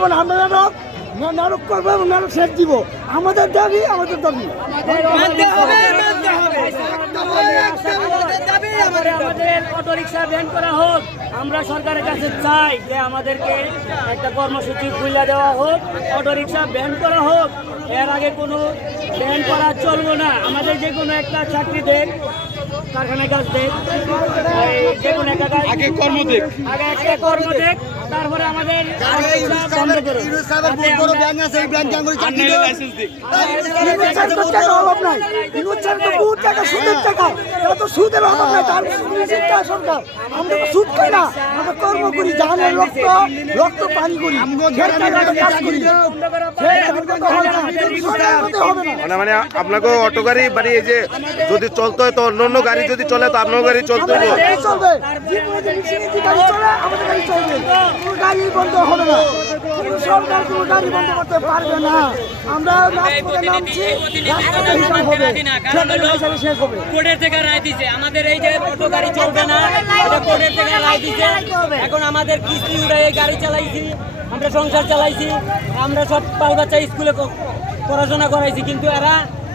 দিব না আমরা নাটক নাটক করব এবং নাটক শেষ দিব। আমাদের দাবি আমাদের দাবি। আমাদের অটো রিক্সা ব্যান করা হোক আমরা সরকারের কাছে চাই যে আমাদেরকে একটা কর্মসূচি খুলে দেওয়া হোক অটো রিক্সা ব্যান করা হোক। এর আগে কোনো ব্যান করা চলবো না। আমাদের যে কোনো একটা চাকরি দেন কারখানায় কাজ দেন যে কোনো একটা কাজ আগে কর্ম দেখ। আগে একটা কর্ম দেখ তারপরে আমাদের অটো বন্ধ করুন যাতে আমরা- লাইসেন্স দেখ। ইনুচ্ছের তো টাকা অভাব নাই। ইনুচ্ছের তো বহুত টাকা সুদের টাকা। এটা তো সুদের অভাব নাই তার চিন্তা সরকার? আমরা তো সুদ খাই না। আমরা কর্ম করি জানের রক্ত রক্ত পানি করি। মানে মানে আপনাকে অটো গাড়ি এই যে যদি চলতে হয় তো অন্য অন্য গাড়ি যদি চলে তো আপনার গাড়ি চলতে হবে। চলবে। জীবনে যে রিক্সা যে গাড়ি চলে আমাদের গাড়ি চলবে। কোনো গাড়ি বন্ধ হবে না। কোনো সরকার কোনো গাড়ি বন্ধ করতে পারবে না। আমরা রাজপথে নামছি রাজপথে হিসাব হবে। হিসাবে শেষ হবে। কোর্টের থেকে রায় দিছে। আমাদের এই যে অটো গাড়ি চলবে না এটা কোর্টের থেকে রায় দিছে। এখন আমাদের কিস্তি উড়ে এই গাড়ি চালাইছি আমরা সংসার চালাইছি আমরা সব পাল বাচ্চা স্কুলে পড়াশোনা করাইছি কিন্তু এরা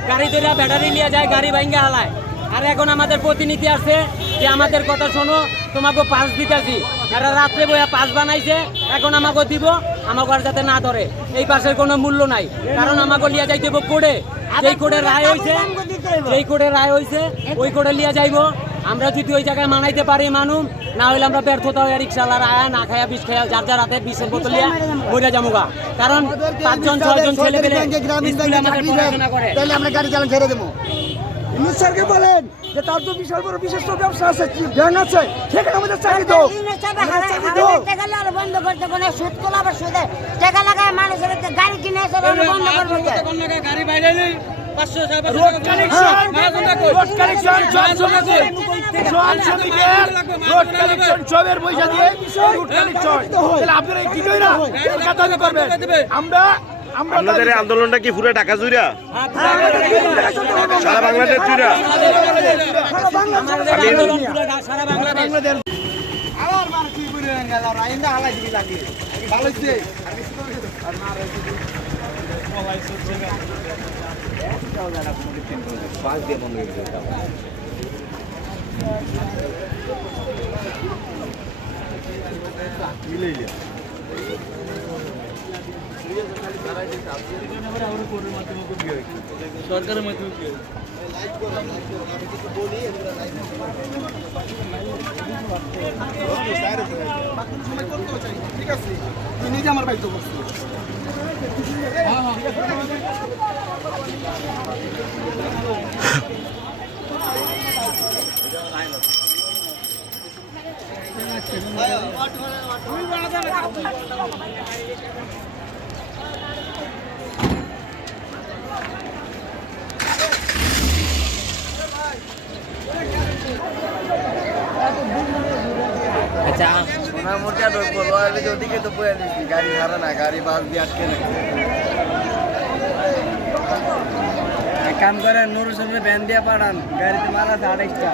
গাড়ি ধরে ব্যাটারি নিয়ে যায় গাড়ি ভাঙ্গে হালায়। আর এখন আমাদের প্রতিনিধি আছে যে আমাদের কথা শোনো তোমাকে পাস দিতেছি। এরা রাত্রে বইয়া পাস বানাইছে এখন আমাকে দিব আমাকে আর যাতে না ধরে। এই পাশের কোনো মূল্য নাই কারণ আমাকে লিয়া যাইতে হবে কোর্টে। যেই কোর্টে রায় হয়েছে যেই কোর্টে রায় হয়েছে ওই কোর্টে লিয়া যাইবো। আমরা যদি ওই জায়গায় মানাইতে পারি মানুষ না হলে আমরা ব্যর্থতা হয়ে রিক্সালার আয়া না খায়া বিষ খায়া যার যার হাতে বিষের বোতল মরে যামুগা। কারণ পাঁচজন ছয়জন ছেলে পেলে আমাদের করে। তাহলে আমরা গাড়ি চালান ছেড়ে দেবো। স্যারকে বলেন যে তার তো বিশাল বড় বিশিষ্ট ব্যবসা আছে ব্যাংক আছে সেখানে আমাদের চাকরি দাও। আমাদের চাকরি দাও। বন্ধ করতে কোনো সুদ তোলা আবার সুদে। টাকা লাগায় মানুষের গাড়ি কিনে এসে ওরা বন্ধ করবে কে? গাড়ি বাইরে নেই road connection road connection job জমাতে জব শ্রমিকের রোড কানেকশন জবের পয়সা দিয়ে রোড কানেকশন। তাহলে আপনারা কি না কলকাতা করবেন। আমরা আমরা আপনাদের আন্দোলনটা কি পুরো ঢাকা জুড়া? সারা বাংলাদেশ জুড়া? করে গেল সরকারের মাধ্যমে কি ঠিক আছে নিজে আমার বাইক করছিস সোনা মোটা ঢুকবো লয়ার ভিতরে ওদিকে তো বয়ে দিচ্ছি গাড়ি ছাড়ে না গাড়ি বাস দিয়ে আটকে রাখছে। কাম করে নুর সামনে ব্যান দিয়ে পাঠান গাড়িতে মারা আছে আড়াইশটা।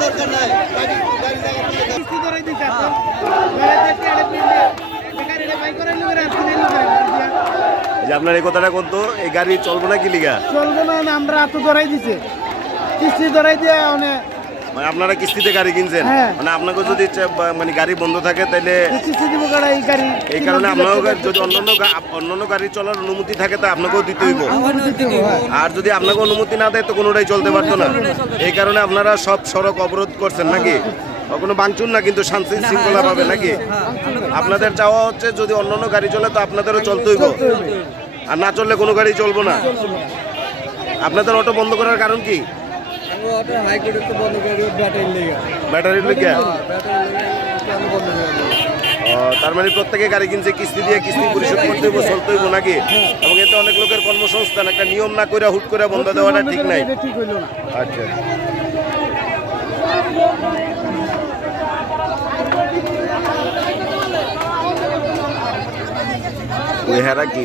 দরকার নাই গাড়ি গাড়ি জায়গা থেকে কিস্তি ধরে দিছে এখন গাড়িতে কি আরে পিলে গাড়িটা বাই করে নিবে রাত কিনে নিবে যে আপনার এই কথাটা কোন তো? এই গাড়ি চলবো না কি লিগা? চলবে না আমরা এত ধরাই দিছে। কিস্তি ধরাই দিয়ে অনেক মানে আপনারা কিস্তিতে গাড়ি কিনছেন? হ্যাঁ। মানে আপনাকে যদি মানে গাড়ি বন্ধ থাকে তাহলে কিস্তি দিব গাড়ি এই গাড়ি এই কারণে আপনারও যদি অন্যান্য অন্যান্য গাড়ি চলার অনুমতি থাকে তা আপনাকেও দিতে হইব। আর যদি আপনাকে অনুমতি না দেয় তো কোনোটাই চলতে পারতো না। এই কারণে আপনারা সব সড়ক অবরোধ করছেন নাকি? কোনো বাঞ্চুন না কিন্তু শান্তি শৃঙ্খলা পাবে নাকি? আপনাদের চাওয়া হচ্ছে যদি অন্যান্য গাড়ি চলে তো আপনাদেরও চলতে হইব। আর না চললে কোনো গাড়ি চলবো না। আপনাদের অটো বন্ধ করার কারণ কি? ব্যাটারি লেগে তার মানে প্রত্যেকে গাড়ি কিনছে কিস্তি দিয়ে কিস্তি পরিশোধ করতে হইব চলতে হইব নাকি? এবং এতে অনেক লোকের কর্মসংস্থান একটা নিয়ম না করে হুট করে বন্ধ দেওয়াটা ঠিক নাই। আচ্ছা। ওই হেরা কি?